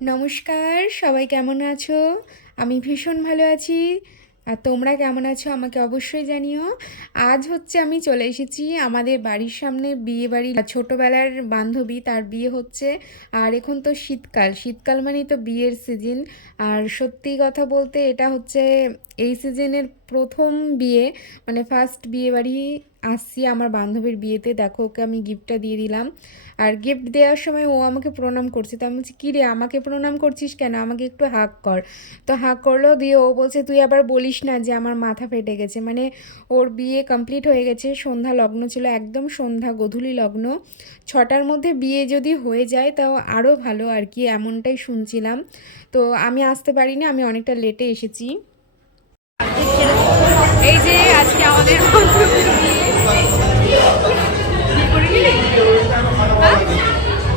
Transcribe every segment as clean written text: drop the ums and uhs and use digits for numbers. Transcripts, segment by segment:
নমস্কার, সবাই কেমন আছো? আমি ভীষণ ভালো আছি। আর তোমরা কেমন আছো আমাকে অবশ্যই জানিও। আজ হচ্ছে আমি চলে এসেছি আমাদের বাড়ির সামনে বিয়েবাড়ি। ছোটোবেলার বান্ধবী, তার বিয়ে হচ্ছে। আর এখন তো শীতকাল, শীতকাল মানেই তো বিয়ের সিজন। আর সত্যি কথা বলতে এটা হচ্ছে এই সিজনের প্রথম বিয়ে, মানে ফার্স্ট বিয়ে বাড়ি আসছি আমার বান্ধবীর বিয়েতে। দেখো, ওকে আমি গিফটটা দিয়ে দিলাম। আর গিফট দেওয়ার সময় ও আমাকে প্রণাম করছে, তো আমি বলছি কী রে আমাকে প্রণাম করছিস কেন, আমাকে একটু হাক কর। তো হাক করলো, দিয়ে ও বলছে তুই আবার বলিস না যে আমার মাথা ফেটে গেছে। মানে ওর বিয়ে কমপ্লিট হয়ে গেছে, সন্ধ্যা লগ্ন ছিল, একদম সন্ধ্যা গোধূলি লগ্ন। 6টার মধ্যে বিয়ে যদি হয়ে যায় তাও আরও ভালো আর কি, এমনটাই শুনছিলাম। তো আমি আসতে পারিনি, আমি অনেকটা লেটে এসেছি। এই যে আজকে আমাদের বান্ধবীর বিয়ে। বিয়ে করে নিলি? হ্যাঁ?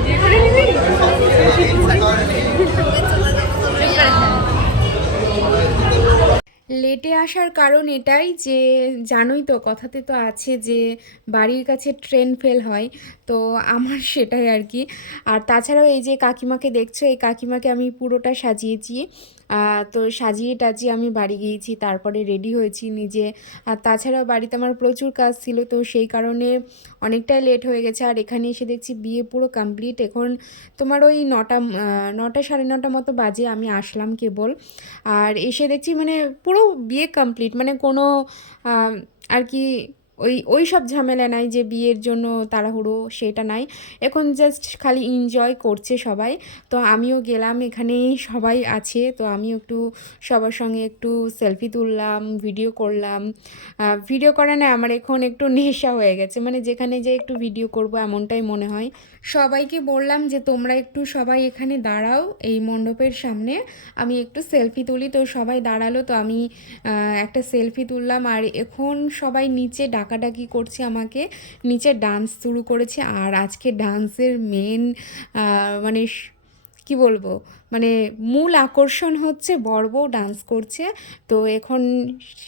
বিয়ে করে নিলি? লেটে আসার কারণ এটাই যে, জানোই তো কথাতে তো আছে যে বাড়ির কাছে ট্রেন ফেল হয়। তো আমার সেটাই আর কি। আর তাছাড়াও এই যে কাকিমাকে দেখছো, এই কাকিমাকে আমি পুরোটা সাজিয়েছি। তো সাজিয়ে টাজিয়ে আমি বাড়ি গিয়েছি, তারপরে রেডি হয়েছি নিজে। আর তাছাড়াও বাড়িতে আমার প্রচুর কাজ ছিল, তো সেই কারণে অনেকটাই লেট হয়ে গেছে। আর এখানে এসে দেখছি বিয়ে পুরো কমপ্লিট। এখন তোমার ওই 9টা 9:30 মতো বাজে, আমি আসলাম কেবল। আর এসে দেখছি মানে পুরো বিয়ে কমপ্লিট, মানে কোনো আর কি ওই ওই সব ঝামেলা নাই যে বিয়ের জন্য তাড়াহুড়ো, সেটা নাই। এখন জাস্ট খালি এনজয় করছে সবাই। তো আমিও গেলাম, এখানেই সবাই আছে, তো আমিও একটু সবার সঙ্গে একটু সেলফি তুললাম, ভিডিও করলাম। ভিডিও করা না, আমার এখন একটু নেশা হয়ে গেছে, মানে যেখানে যে একটু ভিডিও করব এমনটাই মনে হয়। সবাইকে বললাম যে তোমরা একটু সবাই এখানে দাঁড়াও এই মণ্ডপের সামনে, আমি একটু সেলফি তুলি। তো সবাই দাঁড়ালো, তো আমি একটা সেলফি তুললাম। আর এখন সবাই নিচে ডাকাডাকি করছে আমাকে, নিচে ডান্স শুরু করেছে। আর আজকে ডান্সের মেন মানে কি বলবো, মানে মূল আকর্ষণ হচ্ছে বর বউ ডান্স করছে। তো এখন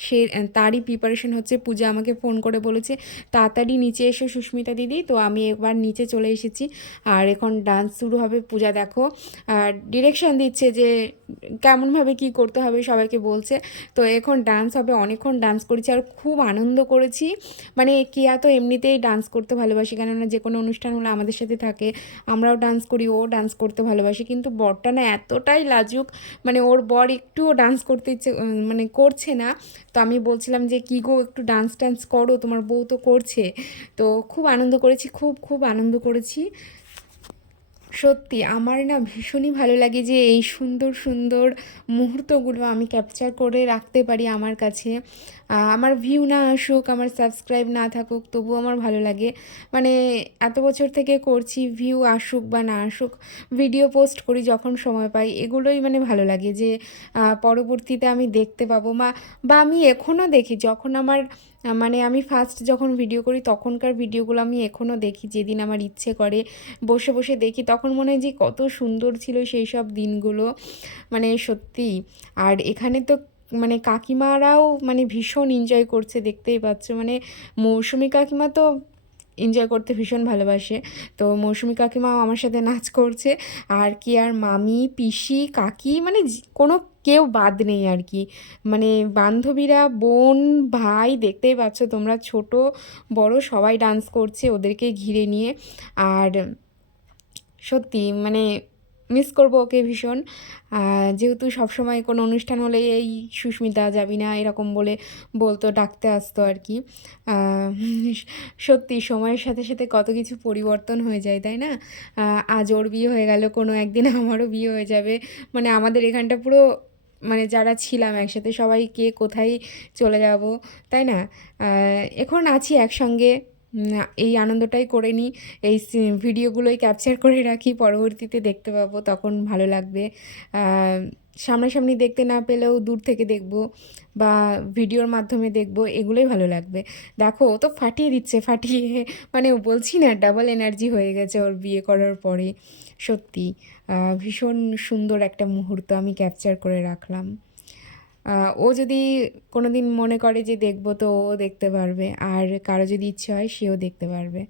সে তারই প্রিপারেশন হচ্ছে। পূজা আমাকে ফোন করে বলেছে তাড়াতাড়ি নিচে এসো সুস্মিতা দিদি, তো আমি একবার নিচে চলে এসেছি। আর এখন ডান্স শুরু হবে। পূজা দেখো ডিরেকশন দিচ্ছে যে কেমনভাবে কি করতে হবে, সবাইকে বলছে। তো এখন ডান্স হবে, অনেকক্ষণ ডান্স করেছি আর খুব আনন্দ করেছি। মানে কিয়া তো এমনিতেই ডান্স করতে ভালোবাসি, কেননা যে কোনো অনুষ্ঠান হলে আমাদের সাথে থাকে, আমরাও ডান্স করি, ও ডান্স করতে ভালোবাসি। কিন্তু বরটা না এতটাই লাজুক, মানে ওর বর একটুও ডান্স করতে ইচ্ছে মানে করছে না। তো আমি বলছিলাম যে কী গো একটু ডান্স টান্স করো, তোমার বউ তো করছে। তো খুব আনন্দ করেছি, খুব খুব আনন্দ করেছি। সত্যি আমার না ভীষণই ভালো লাগে যে এই সুন্দর সুন্দর মুহূর্তগুলো আমি ক্যাপচার করে রাখতে পারি আমার কাছে। আমার ভিউ না আসুক, আমার সাবস্ক্রাইব না থাকুক, তবুও আমার ভালো লাগে। মানে এত বছর থেকে করছি, ভিউ আসুক বা না আসুক, ভিডিও পোস্ট করি যখন সময় পাই, এগুলোই মানে ভালো লাগে যে পরবর্তীতে আমি দেখতে পাবো। বা আমি এখনও দেখি, যখন আমার মানে আমি ফার্স্ট যখন ভিডিও করি তখনকার ভিডিওগুলো আমি এখনও দেখি, যেদিন আমার ইচ্ছে করে বসে বসে দেখি, তখন মনে হয় যে কত সুন্দর ছিল সেই সব দিনগুলো, মানে সত্যি। আর এখানে তো মানে কাকিমারাও মানে ভীষণ এনজয় করছে, দেখতেই পাচ্ছ। মানে মৌসুমি কাকিমা তো এনজয় করতে ভীষণ ভালোবাসে, তো মৌসুমি কাকিমাও আমার সাথে নাচ করছে। আর কি আর মামি পিসি কাকি মানে কোনো কেউ বাদ নেই আর কি। মানে বান্ধবীরা বোন ভাই দেখতেই পাচ্ছ তোমরা, ছোট বড় সবাই ডান্স করছে ওদেরকে ঘিরে নিয়ে। আর সত্যি মানে মিস করবো ওকে ভীষণ। যেহেতু সবসময় কোনো অনুষ্ঠান হলে এই সুস্মিতা যাবি না এরকম বলে বলতো, ডাকতে আসতো আর কি। সত্যি সময়ের সাথে সাথে কত কিছু পরিবর্তন হয়ে যায়, তাই না? আজ ওর বিয়ে হয়ে গেল, কোনো একদিন আমারও বিয়ে হয়ে যাবে। মানে আমাদের এখানটা পুরো মানে যারা ছিলাম একসাথে সবাই কে কোথায় চলে যাব, তাই না? এখন আছি একসঙ্গে, এই আনন্দটাই করে নিই। এই ভিডিওগুলোই ক্যাপচার করে রাখি, পরবর্তীতে দেখতে পাবো তখন ভালো লাগবে। সামনাসামনি দেখতে না পেলেও দূর থেকে দেখব বা ভিডিওর মাধ্যমে দেখব, এগুলোই ভালো লাগবে। দেখো ও তো ফাটিয়ে দিচ্ছে, ফাটিয়ে মানে বলছি না ডাবল এনার্জি হয়ে গেছে ওর বিয়ে করার পরে। সত্যি ভীষণ সুন্দর একটা মুহূর্ত আমি ক্যাপচার করে রাখলাম। ও যদি কোনো দিন মনে করে যে দেখবো, তো ও দেখতে পারবে, আর কারো যদি ইচ্ছে হয় সেও দেখতে পারবে।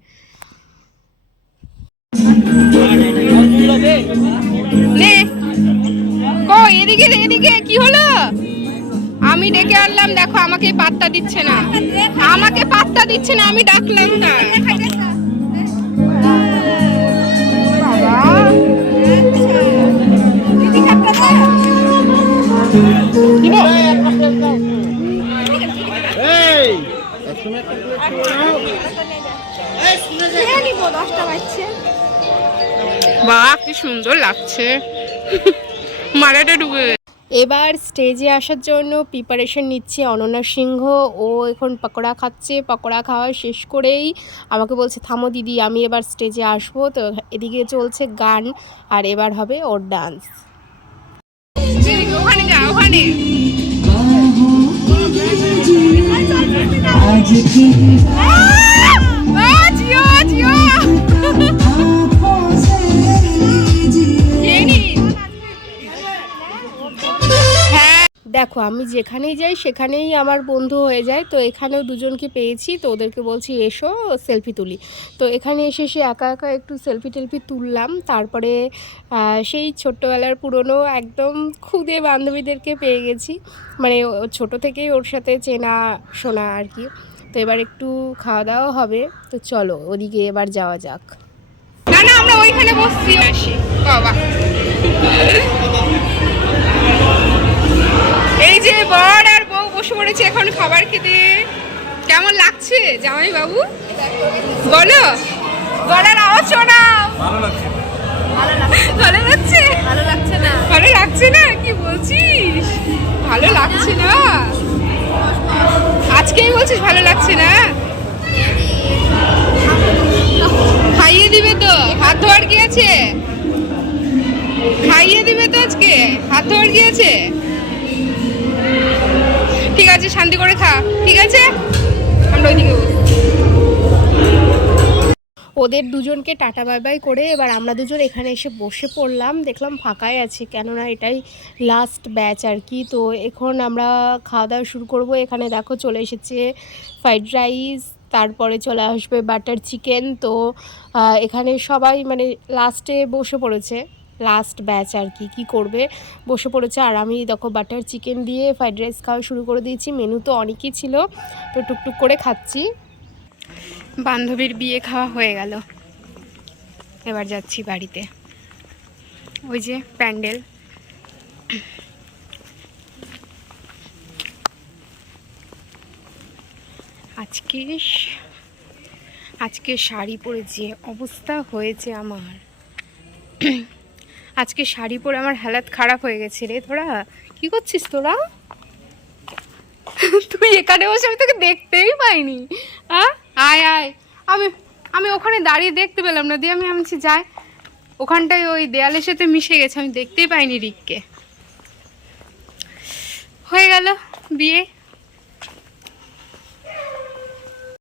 নে এদিকে এদিকে কি হলো? আমি ডেকে আনলাম, দেখো আমাকে পাত্তা দিচ্ছে না, আমাকে পাত্তা দিচ্ছে না, আমি ডাকলাম না। বাহ কি সুন্দর লাগছে, মারাটা ডুবে। এবার স্টেজে আসার জন্য প্রিপারেশন নিচ্ছে অনন্যা সিংহ। ও এখন পকোড়া খাচ্ছে, পকোড়া খাওয়া শেষ করেই আমাকে বলছে থামো দিদি আমি এবার স্টেজে আসবো। তো এদিকে চলছে গান আর এবার হবে ওর ডান্স। ওখানে যা, ওখানে দেখো আমি যেখানেই যাই সেখানেই আমার বন্ধু হয়ে যায়। তো এখানেও দুজনকে পেয়েছি, তো ওদেরকে বলছি এসো সেলফি তুলি। তো এখানে এসে সে একা একা একটু সেলফি টেলফি তুললাম। তারপরে সেই ছোট্টবেলার পুরনো একদম খুদে বান্ধবীদেরকে পেয়ে গেছি, মানে ছোট থেকেই ওর সাথে চেনা শোনা আর কি। তো এবার একটু খাওয়া দাওয়া হবে, তো চলো ওদিকে এবার যাওয়া যাক। না না আমরা ওইখানে বসছি, আসি বাবা। এই যে বর আর বউ বসে পড়েছে এখন খাবার খেতে। কেমন লাগছে জামাই বাবু বলো? গলার আওয়াজ শোনাও। ভালো লাগছে, ভালো লাগছে, ভালো লাগছে না, ভালো লাগছে না কি বলছিস? ভালো লাগছে না আজকেই বলছিস ভালো লাগছে না? খাইয়ে দিবে তো, হাত ধোয়ার কি আছে? খাইয়ে দিবে তো আজকে, হাত ধোয়ার কি আছে? ঠিক আছে শান্তি করে খা, ঠিক আছে আমরা ওইদিকে। ওদের দুজনকে টাটা বাই বাই করে এবার আমরা দুজন এখানে এসে বসে পড়লাম। দেখলাম ফাঁকাই আছে, কেননা এটাই লাস্ট ব্যাচ আর কি। তো এখন আমরা খাওয়া দাওয়া শুরু করব। এখানে দেখো চলে এসেছে ফ্রাইড রাইস, তারপরে চলে আসবে বাটার চিকেন। তো এখানে সবাই মানে লাস্টে বসে পড়েছে, লাস্ট ব্যাচ আর কি, কী করবে বসে পড়েছে। আর আমি দেখো বাটার চিকেন দিয়ে ফ্রাইড রাইস খাওয়া শুরু করে দিয়েছি। মেনু তো অনেকই ছিল, তো টুকটুক করে খাচ্ছি। বান্ধবীর বিয়ে খাওয়া হয়ে গেল, এবার যাচ্ছি বাড়িতে। ওই যে প্যান্ডেল, আজকে শাড়ি পরে যে অবস্থা হয়েছে আমার, আজকে শাড়ি পরে আমার হালাত খারাপ হয়ে গেছে রে। তোরা কি করছিস তোরা? তুই এখানে বসে, আমি তোকে দেখতেই পাইনি। আয় আয়, আমি আমি ওখানে দাঁড়িয়ে দেখতে পেলাম না, দিয়ে আমি ভাবছি যাই, ওখানটায় ওই দেয়ালের সাথে মিশে গেছে, আমি দেখতেই পাইনি রিককে। হয়ে গেল বিয়ে।